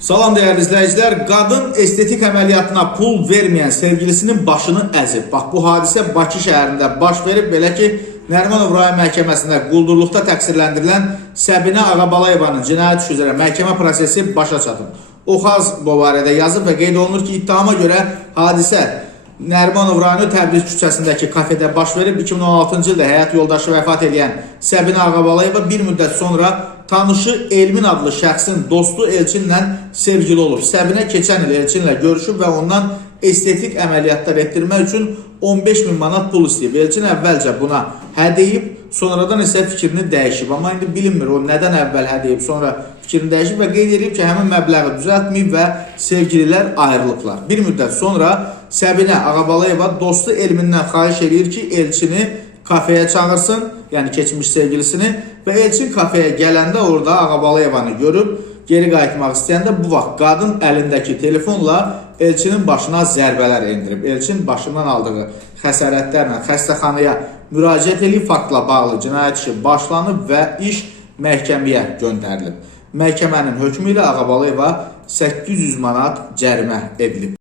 Salam değerli izleyiciler. Qadın estetik əməliyyatına pul verməyən sevgilisinin başını əzib. Bax, bu hadisə Bakı şəhərində baş verib. Belə ki, Nərimanov rayon məhkəməsində quldurluqda təqsirləndirilən Səbinə Ağabalayevanın cinayət işi üzrə məhkəmə prosesi başa çatıb. Oxaz bu barədə yazıb və qeyd olunur ki, ittihama görə hadisə Nərimanov rayonu Təbriz küçəsindəki kafedə baş verib. 2016-cı ildə həyat yoldaşı vəfat edən Səbinə Ağabalayeva bir müddət sonra tanışı Elmin adlı şəxsin dostu Elçinlə sevgili olub. Səbinə keçən il Elçinlə görüşüb və ondan estetik əməliyyatlar etdirmək üçün 15.000 manat pul istəyib. Elçin əvvəlcə buna hə deyib, sonradan isə fikrini dəyişib. Amma indi bilinmir o nədən əvvəl hə deyib, sonra fikrini dəyişib və qeyd edib ki, həmin məbləği düzəltməyib və sevgililər ayrılıblar. Bir müddət sonra Səbinə Ağabalayeva dostu Elmindən xahiş edir ki, Elçini kafeye çağırsın, yəni keçmiş sevgilisini, və Elçin kafeye gələndə orada Ağabalayevanı görüb, geri qayıtmaq istəyəndə bu vaxt qadın əlindəki telefonla Elçinin başına zərbələr endirib. Elçin başından aldığı xəsarətlərlə xəstəxanaya müraciət edib, faktla bağlı cinayət işi başlanıb və iş məhkəməyə göndərilib. Məhkəmənin hökmü ilə Ağabalayeva 800 manat cərimə edilib.